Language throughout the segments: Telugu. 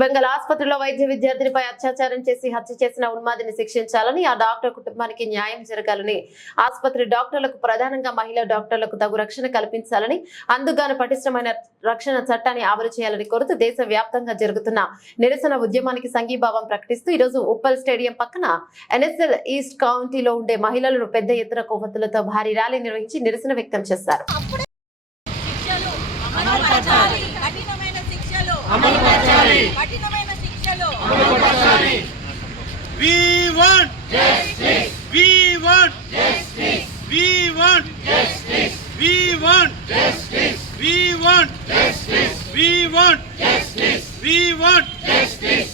బెంగాల్ ఆసుపత్రిలో వైద్య విద్యార్థినిపై అత్యాచారం చేసి హత్య చేసిన ఉన్మాదిని శిక్షించాలని, ఆ డాక్టర్ కుటుంబానికి న్యాయం జరగాలని, ఆసుపత్రి డాక్టర్లకు ప్రధానంగా మహిళా డాక్టర్లకు తగు రక్షణ కల్పించాలని, అందుగాను పటిష్టమైన రక్షణ చట్టాన్ని అమలు చేయాలని కోరుతూ దేశ వ్యాప్తంగా జరుగుతున్న నిరసన ఉద్యమానికి సంఘీభావం ప్రకటిస్తూ ఈ రోజు ఉప్పల్ స్టేడియం పక్కన ఎన్ఎస్ఎల్ ఈస్ట్ కౌంటీలో ఉండే మహిళలను పెద్ద ఎత్తున కొవ్వొత్తులతో భారీ ర్యాలీ నిర్వహించి నిరసన వ్యక్తం చేశారు. We want justice. We want justice. We want justice. We want justice. We want justice. We want justice. We want justice.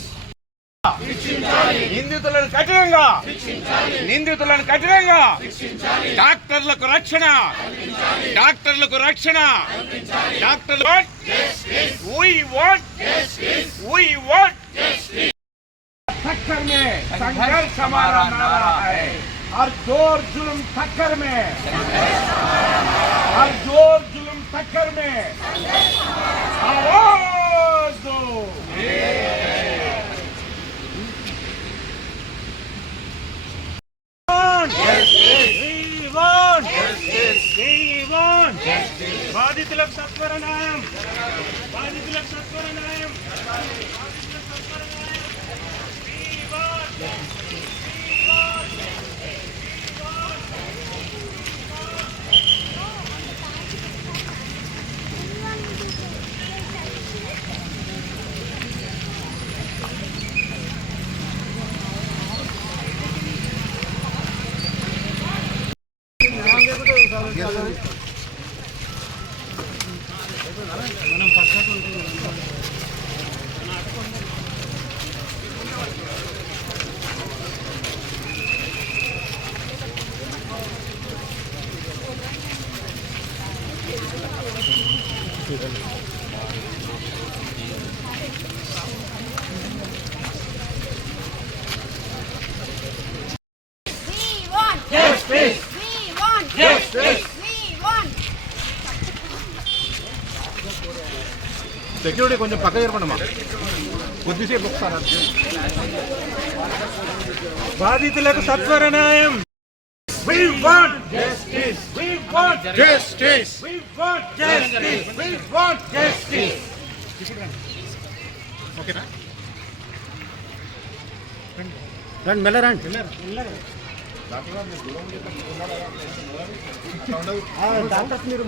నిందితులను కఠినంగా డాక్టర్లకు రక్షణ డాక్టర్లు we want टक्कर में संघर्ष हमारा नारा है। हर जोर जुल्म टक्कर में आवाज दो। బాధితులకు సత్వర న్యాయం సెక్యూరిటీ కొంచెం పక్క జరపండమ్మా, కొద్దిసేపు ఒకసారి. బాధితులకు సత్వర న్యాయం. We want justice. We want justice. We want justice. We want justice. ఓకేనా? రండి మెల్ల రండి. డాక్టర్స్ మీరు